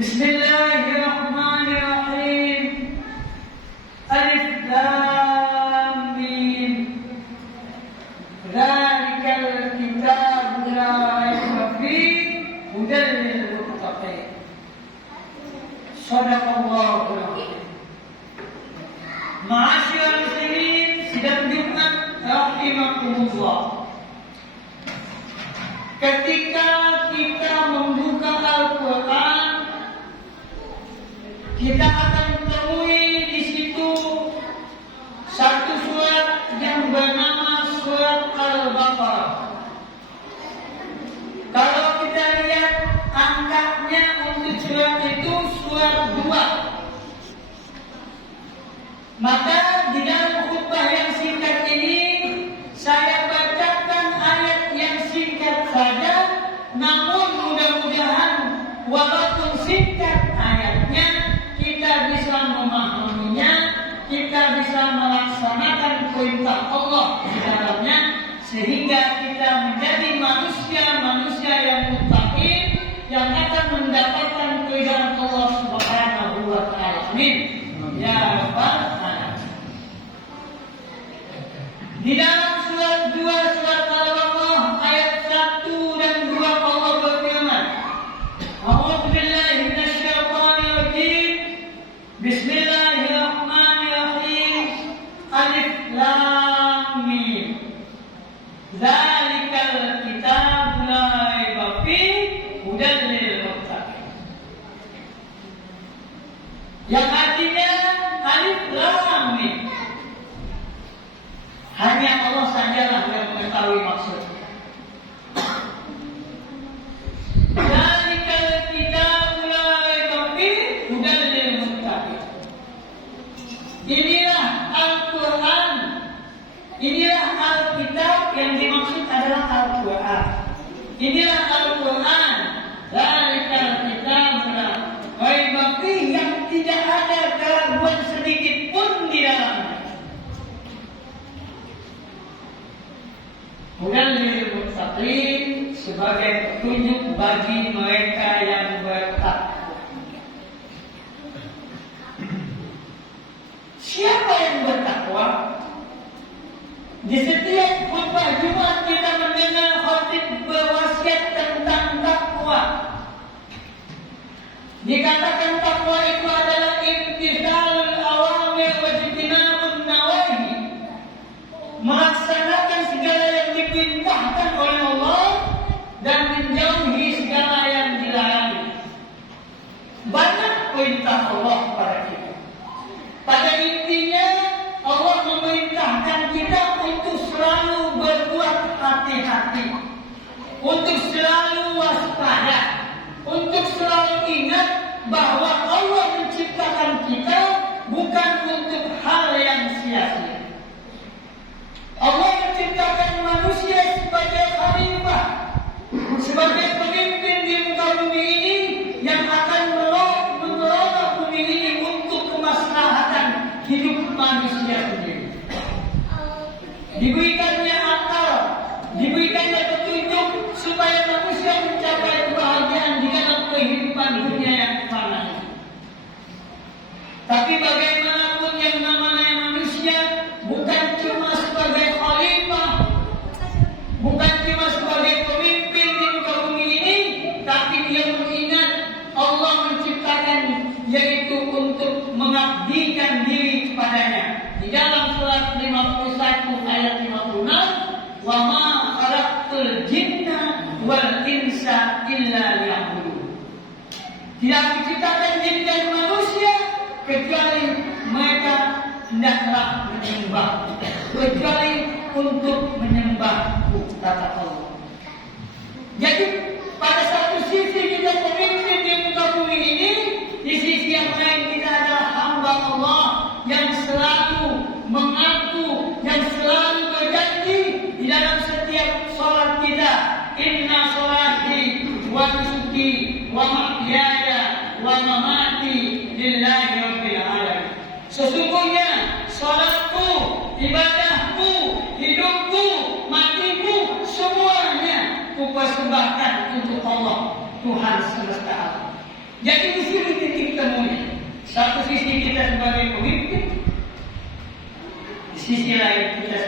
Bismillahirrahmanirrahim. Alif Lam Mim. Dzalikal kitabu la raiba fihi hudan lil muttaqin. Shadaqallahul azim. Ma'asyiral muslimin, sidang Jumat rahimakumullah. Ketika kita membuka Al-Quran, kita akan temui di situ satu surat yang bernama surat Al-Baqarah. Kalau kita lihat angkanya untuk surat itu surat 2. Maka di dalam khutbah yang singkat ini saya bacakan ayat yang singkat saja, namun mudah-mudahan walaupun singkat ayatnya kita bisa memahaminya, kita bisa melaksanakan perintah Allah di dalamnya, sehingga kita menjadi manusia yang muttaqin, yang akan mendapatkan keridhaan Allah Subhanahu wa taala. Amin. Ya Rabbal alamin. Di dalam surat 2 surat Al-Baqarah ayat 1 dan 2 Allah berfirman, A'udzu billahi minasyaitonir rajim. Bismillahirrahmanirrahim. Alif Lam Mim. Dzalikal kitabu la raiba fihi hudan lil muttaqin. Yang artinya Alif Lam Mim. Hanya Allah sajalah yang mengetahui maksudnya. Dzalikal kitabu la raiba fihi hudan lil muttaqin. Inilah Al-Quran. Inilah Alkitab yang dimaksud adalah Al-Quran. Inilah Al-Quran. Dzalikal kitabu la raiba fihi, yang tidak ada keraguan sedikit pun di dalamnya. Hudan lil muttaqin, sebagai petunjuk bagi mereka yang bertakwa. Siapa yang bertakwa? Di setiap khutbah Jumat kita mendengar khatib berwasiat tentang takwa. Dikatakan takwa itu adalah imtithalul awamir wa ijtinabun nawahi, melaksanakan segala yang diperintahkan oleh Allah dan menjauhi segala yang dilarang. Banyak perintah Allah kepada kita. Pada intinya Allah memerintahkan kita untuk selalu berbuat hati-hati, untuk selalu waspada, untuk selalu ingat bahwa Allah menciptakan kita bukan untuk hal yang sia-sia. Allah menciptakan manusia sebagai khalifah, sebagai pemimpin di muka bumi ini yang akan mengelola bumi ini untuk kemaslahatan hidup manusia sendiri. Diberikannya akal, diberikannya petunjuk supaya manusia mencapai kebahagiaan di dalam kehidupan dunia yang fana. Tapi bagaimanapun yang namanya manusia bukan cuma sebagai khalifah, bukan cuma sebagai pemimpin di muka bumi ini, tapi dia mengingat Allah menciptakan yaitu untuk mengabdikan diri kepadanya. Di dalam surat 51 ayat 56, wa ma khalaqtul jinna wal insa illa liya'budun. Tidak diciptakan jin dan manusia kecuali mereka hendaklah menyembah, kecuali untuk menyembahku, kata Allah. Jadi pada satu sisi kita pemimpin di muka bumi ini, di sisi yang lain kita adalah hamba Allah yang selalu mengaku, yang selalu berjanji di dalam setiap sholat kita, inna sholati wa nusuki wa mahyaya wa mamati lillahi rabbil alamin. Sesungguhnya sholatku, ibadahku, hidupku, matiku, semuanya kupersembahkan untuk Allah, Tuhan semesta alam. Jadi di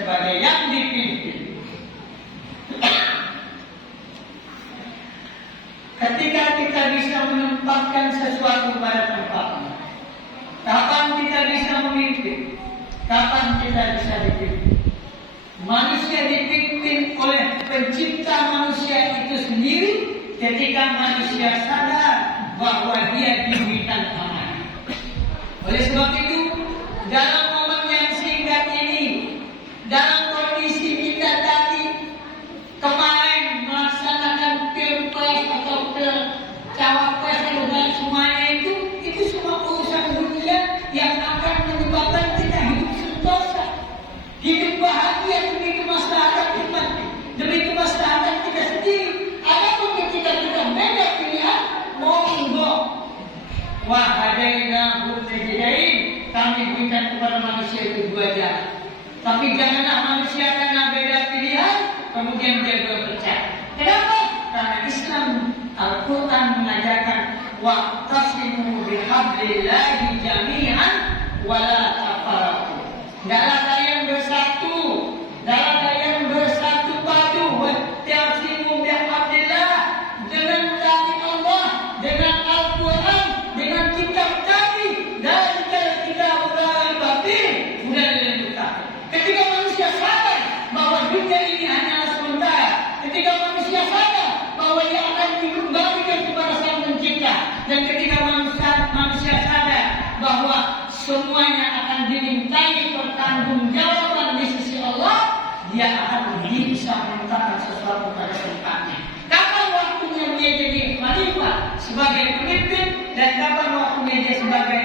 sebagai yang dipimpin. Ketika kita bisa menempatkan sesuatu pada tempatnya, kapan kita bisa memimpin? Kapan kita bisa dipimpin? Manusia dipimpin oleh pencipta manusia itu sendiri ketika manusia sadar bahwa dia diberikan amanah. Oleh sebab itu, dalam momen yang singkat ini, dalam kondisi kita tadi kemarin melaksanakan pilpres atau cawapres dan semuanya itu semua urusan dunia yang akan menyebabkan kita hidup sentosa, hidup bahagia demi kemaslahatan kita, demi kemaslahatan kita sendiri. Adapun ketika kita beda pilihan, monggo. Wahadainahu najdain, kami berikan kepada manusia itu dua jalan. Tapi janganlah manusia karena beda pilihan kemudian dia berpecah. Kenapa? Karena Islam Al-Quran mengajarkan wa'tasimu bihablillahi jami'an wala tafarraqu. Hendaklah kalian bersatu, hendaklah kalian bersatu padu, wa'tasimu bihablillah, dengan tali Allah, dengan Al-Quran, dengan kitab tadi, dari kitab al-Babil, budaya kita. Ketika manusia sadar bahwa dunia ini hanyalah sementara, ketika manusia sadar bahwa dia akan dikembalikan kepada Sang Pencipta, dan ketika manusia sadar bahwa semuanya akan dimintai pertanggungjawaban di sisi Allah, dia akan bisa meletakkan sesuatu pada tempatnya. Kapan waktunya dia jadi khalifah sebagai pemimpin, dan kapan waktunya dia sebagai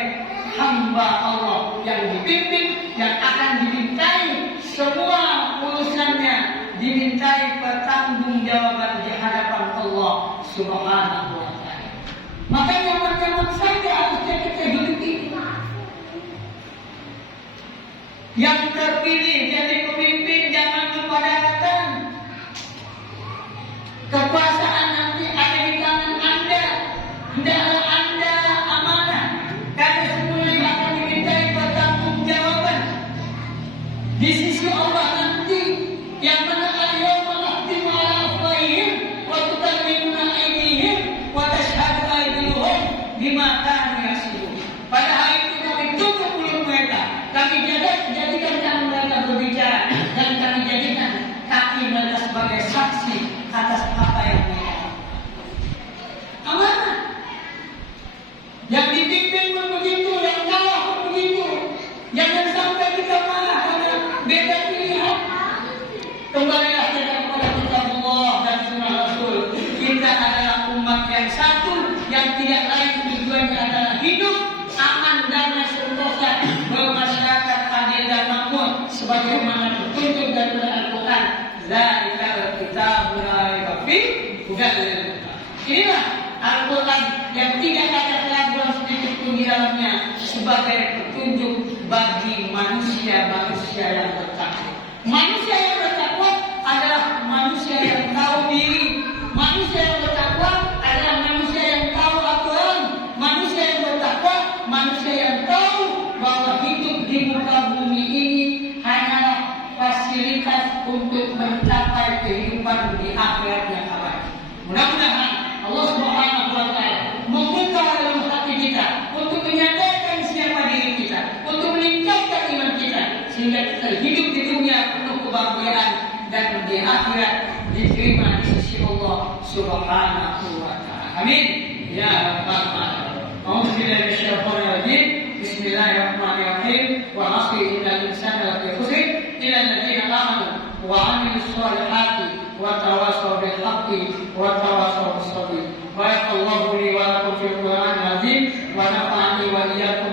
hamba Allah yang dipimpin, yang akan dimintai semua urusannya, dimintai pertanggungjawaban di hadapan Allah Subhanahu wa ta'ala. Maka nyaman-nyaman saja harusnya kita hidup ini. Yang terpilih jadi pemimpin jangan kepadatan. Kekuasaan nanti ada di tangan Anda. Hendaklah Anda amanah, karena semuanya akan dimintai pertanggungjawaban di sisi Allah nanti, yang mana al-yawma nakhtimu ala afwahihim wa tukallimuna aydihim wa tashhadu arjuluhum bima kanu yaksibun. Pada hari itu kami tutup mulut mereka, kami jadikan tangan mereka berbicara, dan kami jadikan kaki mereka sebagai saksi atas apa yang mereka lakukan. Amanah. Yang dipimpin pun begitu, yang kalah pun begitu. Jangan sampai kita marah karena beda pilihan. Kembalilah kita kepada kitab Allah dan sunnah Rasul. Kita adalah umat yang satu, yang tidak lain tujuannya adalah hidup aman, damai, sentosa, bermasyarakat adil dan makmur, sebagaimana petunjuk dari Al-Quran. Zalikal kitabul la raiba fihi hudan lil muttaqin. Inilah Al-Quran yang tidak ada keraguan sedikit pun di dalamnya, sebagai petunjuk bagi manusia-manusia yang bertakwa. Manusia yang bertakwa adalah manusia yang tahu diri. Manusia yang bertakwa adalah manusia yang tahu aturan. Manusia yang bertakwa, manusia yang tahu bahwa hidup di muka bumi ini hanyalah fasilitas untuk mencapai kehidupan di akhirat yang abadi. Mudah-mudahan Allah Subhanahu wa ta'ala membuka dalam hati kita untuk menyadarkan siapa diri kita, untuk meningkatkan iman kita, sehingga kita hidup di dunia penuh kebahagiaan dan di akhirat diterima di sisi Allah Subhanahu wa ta'ala. Amin ya rabbal alamin. A'udzubillahi minasyaitonir rajim. Bismillahirrahmanirrahim. Wa 'asri innal insana lafi khusr illa alladziina aamanu wa 'amilus shalihati wa tawassaw bil haqqi wa tawassaw bis sabr. Barakallahu li wa lakum fil Qur'anil azim wa nafa'ani wa iyyakum